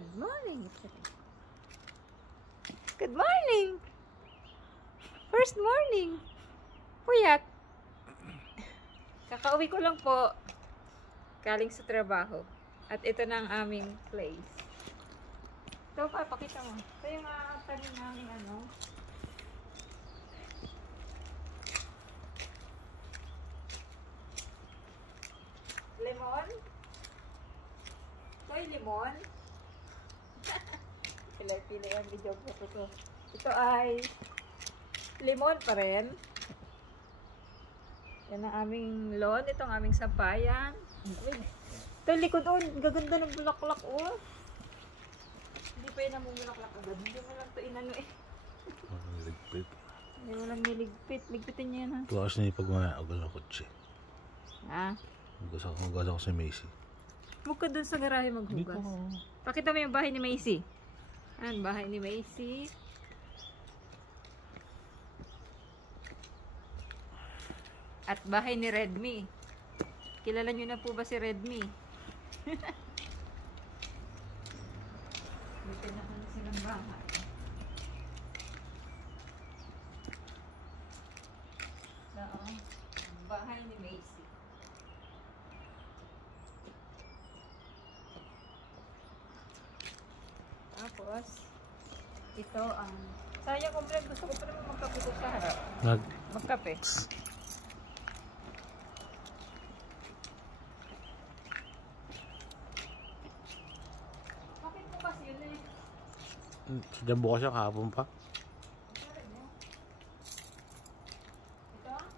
Good morning. Good morning. First morning. Puyat. Kakauwi ko lang po. Galing sa trabaho. At ito na ang aming place. Ito pa, pakita mo. Ito yung tanim namin ano. Lemon. Ito ay lemon. Pilay-pilay ang video ko ito. Ito ay lemon pa rin. Yan ang aming lawn. Ito ang aming sampayan. Ito likod doon. Gaganda ng bulaklak oh. Hindi pa yun namumulaklak agad. Hindi mo lang ito inano eh. Walang niligpit. Hindi mo lang niligpit. Ligpitin niya yan ha. Tuwas na yung pag-maagal ng kotse. Ha? Maghugas ako sa Macy. Huwag ka dun sa garahe maghugas. Pakita mo yung bahay ni Macy. Ayan, bahay ni Macy. At bahay ni Redmi. Kilala nyo na po ba si Redmi? Dito na kami silang bahay. Bahay ni Macy. Tapos, ito ang sayang kung gusto ko pa naman magkape sa harap. Magkape. Bakit mo kasi yun eh? Diyan bukas siya kahapon pa. Ito?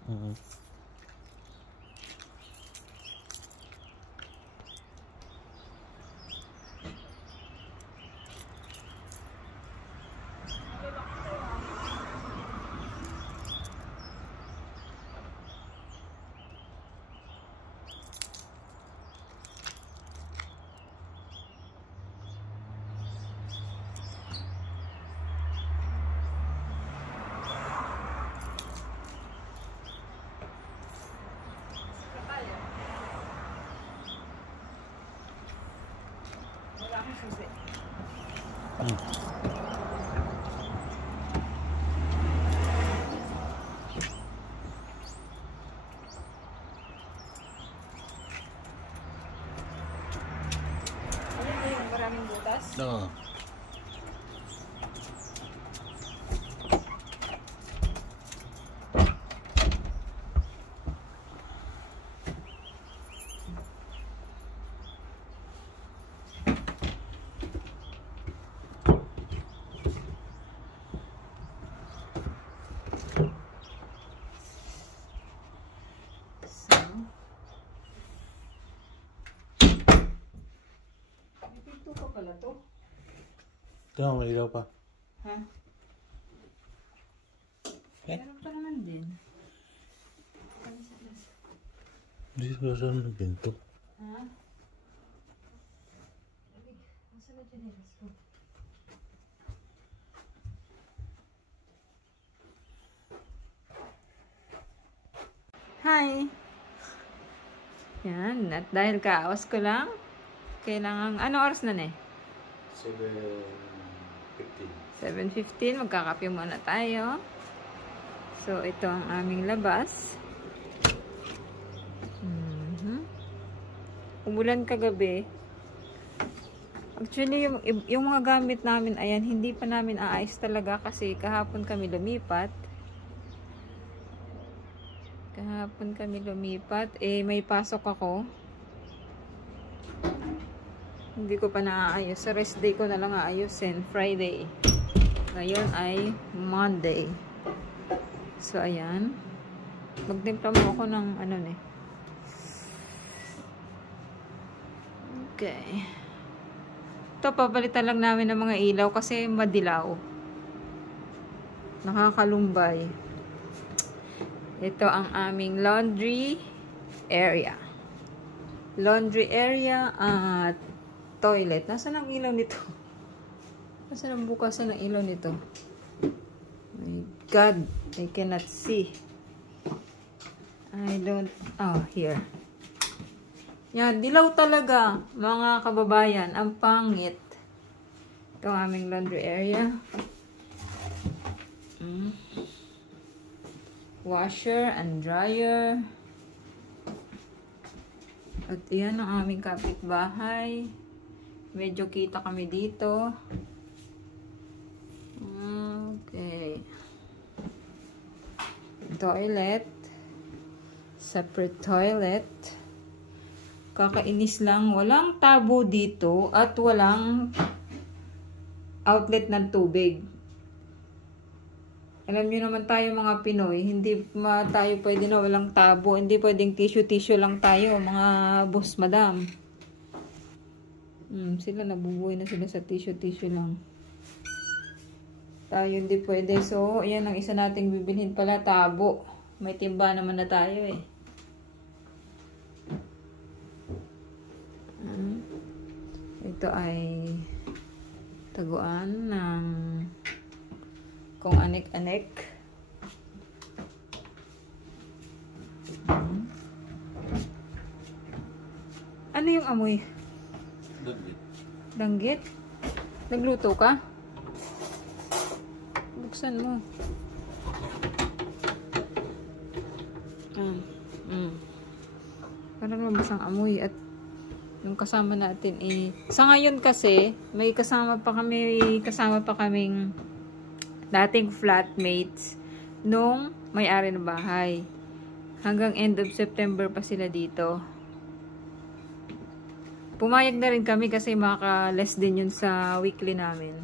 Wala akong susi. Ayan na yung maraming butas. Oo. Pala to. Ito, may ilaw pa. Ha? Eh? Meron pa naman din. Hindi ko saan ng pinto. Ha? Masa na dyan ko? Hi! Yan. At dahil kaawas ko lang, kailangan, ano oras na eh? 7:15. 7:15, magkakape muna tayo. So, ito ang aming labas. Umulan kagabi. Actually, yung mga gamit namin, ayan, hindi pa namin aayos talaga kasi kahapon kami lumipat. May pasok ako. Hindi ko pa naaayos. Sa rest day ko na lang aayusin. Friday. Ngayon ay Monday. So, ayan. Magtimpla mo ako ng ano eh. Okay. Ito, papalitan lang namin ng mga ilaw kasi madilaw. Nakakalumbay. Ito ang aming laundry area. Laundry area at toilet. Nasaan ang ilaw nito? Nasaan ang bukasan ng ilaw nito? My God, I cannot see. Here. Yan, dilaw talaga, mga kababayan. Ang pangit. Ito ang aming laundry area. Washer and dryer. At yan ang aming kapitbahay. Medyo kita kami dito. Okay. Toilet. Separate toilet. Kakainis lang. Walang tabo dito at walang outlet ng tubig. Alam nyo naman tayo mga Pinoy, hindi tayo pwede na walang tabo. Hindi pwedeng tissue lang tayo, mga boss madam. Sila nabubuhay na sila sa tissue lang. Tayo hindi pwede. So, yan ang isa nating bibilhin pala, tabo. May timba naman na tayo eh. Ito ay taguan ng kung anek-anek. Ano yung amoy? Danggit. Danggit? Nagluto ka? Buksan mo. Parang mabasang amoy at yung kasama natin sa ngayon kasi may kasama pa kaming dating flatmates nung may-ari ng bahay. Hanggang end of September pa sila dito. Pumayag na rin kami kasi maka-less din yun sa weekly namin.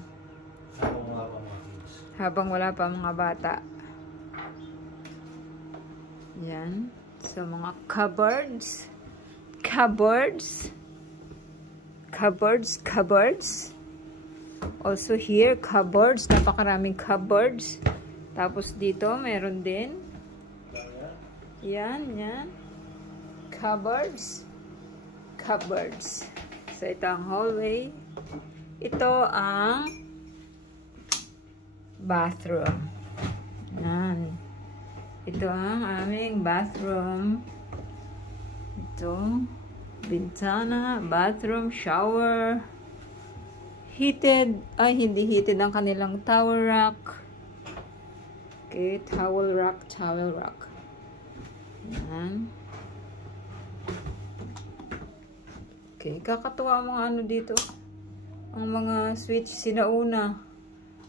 Habang wala pa mga bata. Yan. So, mga cupboards. Also here, cupboards. Napakaraming cupboards. Tapos dito, meron din. Yan. Cupboards. So, ito ang hallway. Ito ang bathroom. Yan. Ito ang aming bathroom. Ito. Bintana, bathroom, shower. Heated. Ay, hindi heated ang kanilang towel rack. Okay, towel rack. Yan. Okay, kakatuwa ang mga ano dito. Ang mga switch sinauna.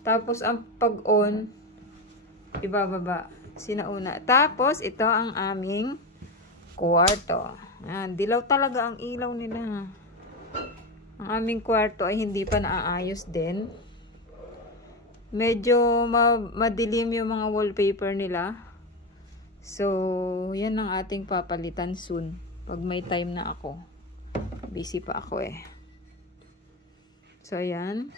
Tapos ang pag-on, ibababa. Sinauna. Tapos ito ang aming kwarto. Yan, dilaw talaga ang ilaw nila. Ang aming kwarto ay hindi pa naaayos din. Medyo madilim yung mga wallpaper nila. So, yan ang ating papalitan soon. Pag may time na ako. Busy pa ako eh. So, ayan.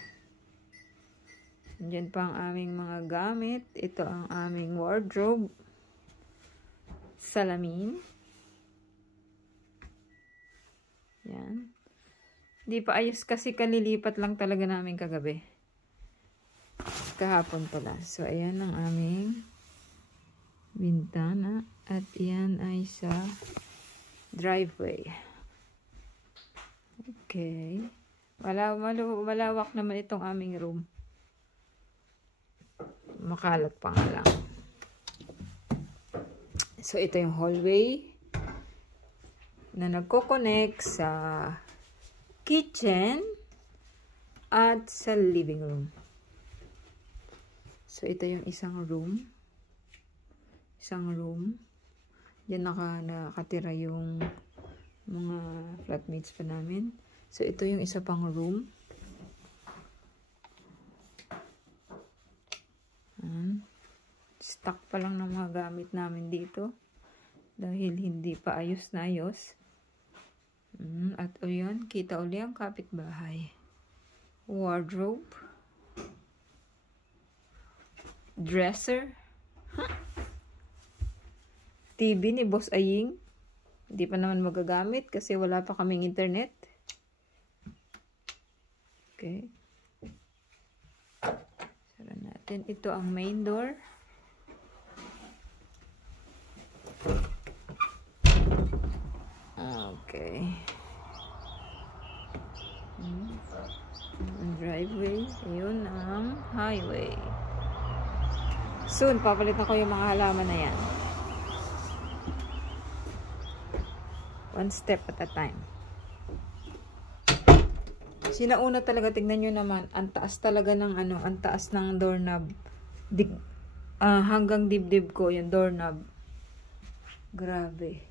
Diyan pa ang aming mga gamit. Ito ang aming wardrobe. Salamin. Yan. Hindi pa ayos kasi kalilipat lang talaga namin kagabi. Kahapon pala. So, ayan ang aming bintana. At yan ay sa driveway. Okay. Malawak naman itong aming room. Makalat pa nga lang. So, ito yung hallway na nagko-connect sa kitchen at sa living room. So, ito yung isang room. Diyan nakatira yung mga flatmates pa namin. So, ito yung isa pang room. Stock pa lang ng mga gamit namin dito. Dahil hindi pa ayos na ayos. At o yun, kita uli ang kapitbahay. Wardrobe. Dresser. TV ni Boss Aying. Hindi pa naman magagamit kasi wala pa kaming internet. Okay. Sara natin. Ito ang main door. Okay. Ang driveway. Ayun ang highway. Soon, papalitan ko yung mga halaman na yan. One step at a time. Sinauna talaga, tignan nyo naman, ang taas talaga ng ang taas ng doorknob. Hanggang dibdib ko yung doorknob. Grabe.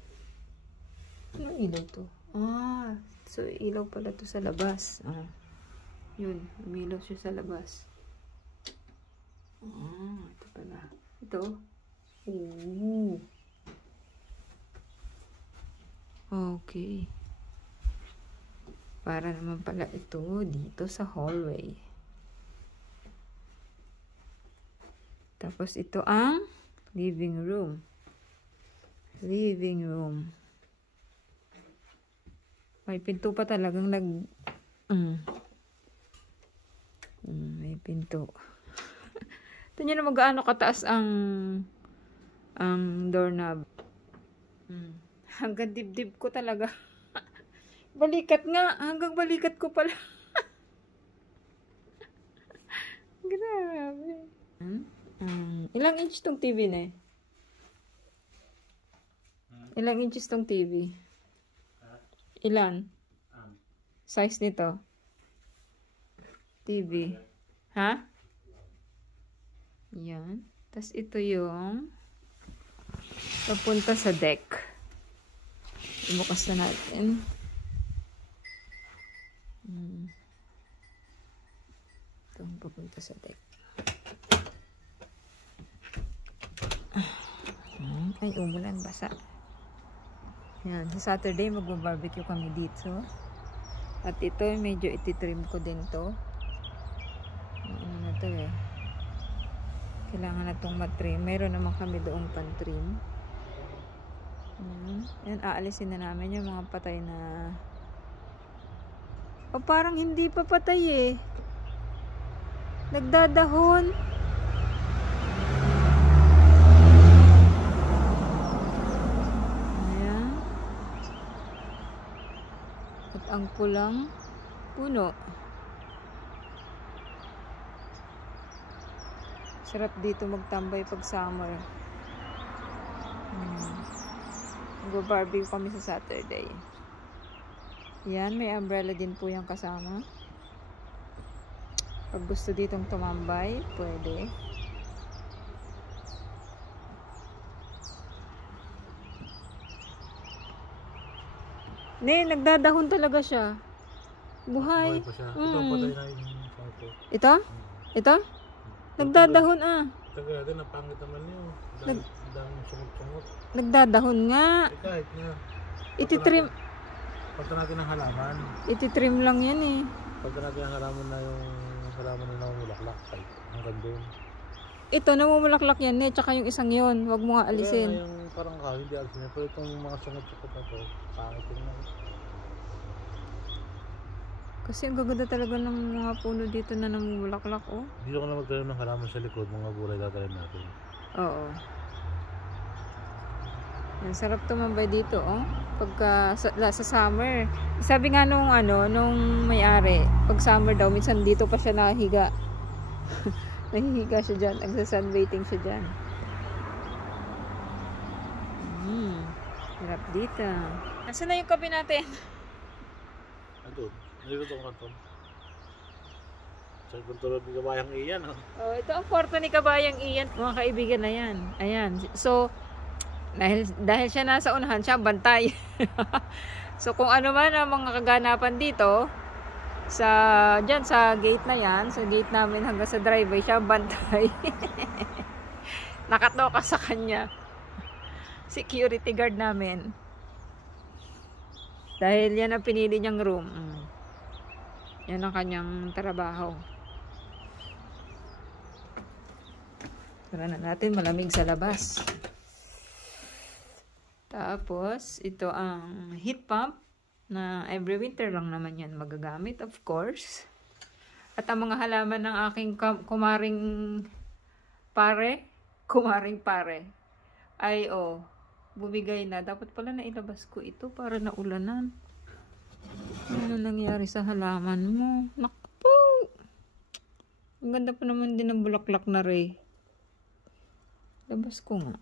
Anong ilaw to? So ilaw pala to sa labas. Yun, umilaw siya sa labas. Ito pala. Ito. Ooh. Okay. Para naman pala ito dito sa hallway. Tapos ito ang living room. Living room. May pinto pa talagang may pinto. Ito nyo naman gaano kataas ang doorknob. Hanggang dibdib ko talaga. Balikat nga. Hanggang balikat ko pala. Grabe. Ilang inch tong TV na eh? Ilang inches tong TV? Ilan? Size nito? TV. Ha? Yan. Tapos ito yung papunta sa deck. Ibukas na natin. Ito yung papunta sa deck. Ay, umulan, basa. Yan. Sa Saturday, mag-barbecue kami dito. At ito, medyo ititrim ko din to. Ano na to eh. Kailangan na itong matrim. Meron naman kami doong pantrim. Yan, aalisin na namin yung mga patay na... parang hindi pa patay eh. Nagdadahon. Ang pulang puno. Sarap dito magtambay pag summer. Mag-barbecue kami sa Saturday. Yan, may umbrella din po yung kasama. Pag gusto ditong tumambay, pwede. Nagdadahon talaga siya. Buhay. Buhay pa siya. Ito, patay na yung sangko. Ito? Ito? Nagdadahon Taga natin, napangit naman yun. Daming sungot-sungot. Nagdadahon nga. Kahit nga. Ititrim. Pagka natin ang halaman. Ititrim lang yan eh. Pagka natin ang halaman na yung halaman na namumulaklak. Hanggang doon. Ito, namumulaklak yan eh. Tsaka yung isang yun. Huwag mo nga alisin. Kaya yung parang hindi alisin. Pero itong mga sungot-sungot na to, pangit yun na. Kasi ang gaganda talaga ng mga puno dito na namumulaklak, oh. Dito ko na magtanim ng halaman sa likod, mga gulay tatanim natin. Oo. Ang sarap tumambay dito, oh. Pagka sa summer. Sabi nga nung may-ari, pag summer daw, minsan dito pa siya nahiga. Nahihiga siya dyan. Nagsa-sunbathing siya dyan. Sarap dito. Nasaan na yung kape natin? Andun. Nilito ko kanton. Sa kontrol ni Kabayang Iyan. Oh, ito ang kwarto ni Kabayang Iyan. Mga kaibigan na yan. Ayan. So, dahil siya nasa unahan, siya bantay. So, kung ano man ang mga kaganapan dito, dyan sa gate na yan, sa gate namin hanggang sa driveway, siya bantay. Nakatoka sa kanya. Security guard namin. Dahil yan ang pinili niyang room. Yan ang kanyang trabaho. Tara na natin, malamig sa labas. Tapos, ito ang heat pump na every winter lang naman yan magagamit, of course. At ang mga halaman ng aking kumaring pare, ay bumigay na. Dapat pala na ilabas ko ito para naulanan. Ano nangyari sa halaman mo? Nakpo! Ang ganda pa naman din ng bulaklak na Ray. Labas ko nga.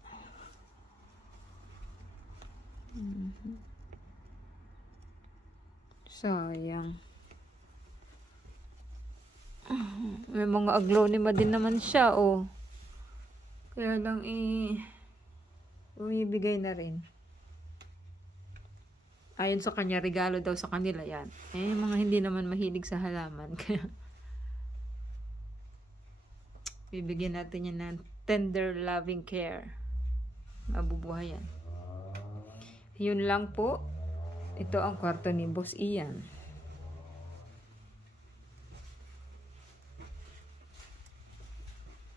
Sayang. May mga aglonema din naman siya, oh. Kaya lang umibigay na rin. Ayon sa kanya, regalo daw sa kanila yan. Eh, mga hindi naman mahilig sa halaman. Kaya, bibigyan natin yan ng tender loving care. Mabubuhay yan. Yun lang po. Ito ang kwarto ni Boss Ian.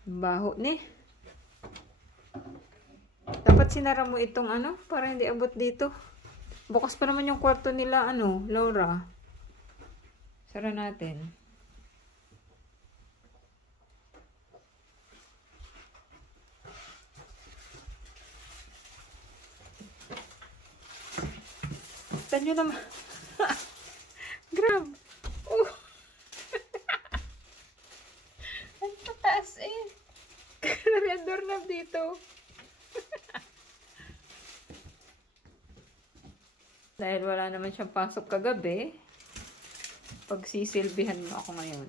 Baho ni. Dapat sinara mo itong ano, para hindi abot dito. Bukas pa naman yung kwarto nila, ano, Laura. Sara natin. Tanyo naman. Grab. Oh. Ang tataas eh. Kaya doorknob dito. Dahil wala naman siyang pasok kagabi, pagsisilbihan mo ako ngayon.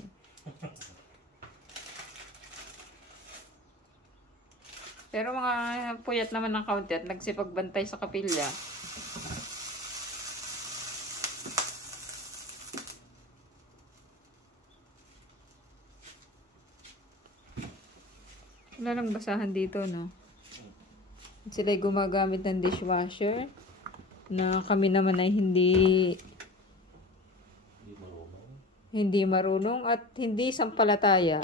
Pero mga puyat naman ng kaunti at nagsipagbantay sa kapilya. Wala lang basahan dito, no? Sila'y gumagamit ng dishwasher na kami naman ay hindi marunong at hindi sampalataya.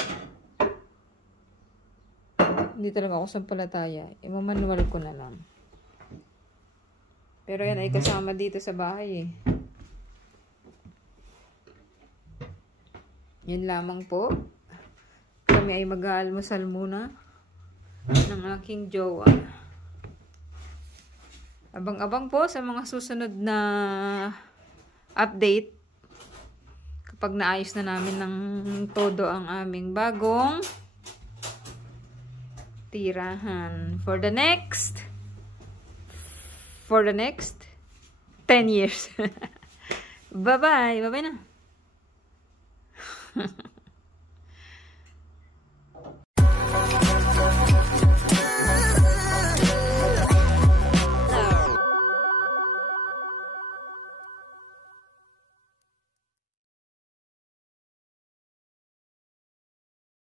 Hindi talaga ako sampalataya. Imamanual ko na lang. Pero yan ay kasama dito sa bahay eh. Yan lamang po. Kami ay mag-aalmusal muna ng aking jowa. Abang-abang po sa mga susunod na update kapag naayos na namin ng todo ang aming bagong tirahan for the next 10 years. Bye-bye. Bye-bye na.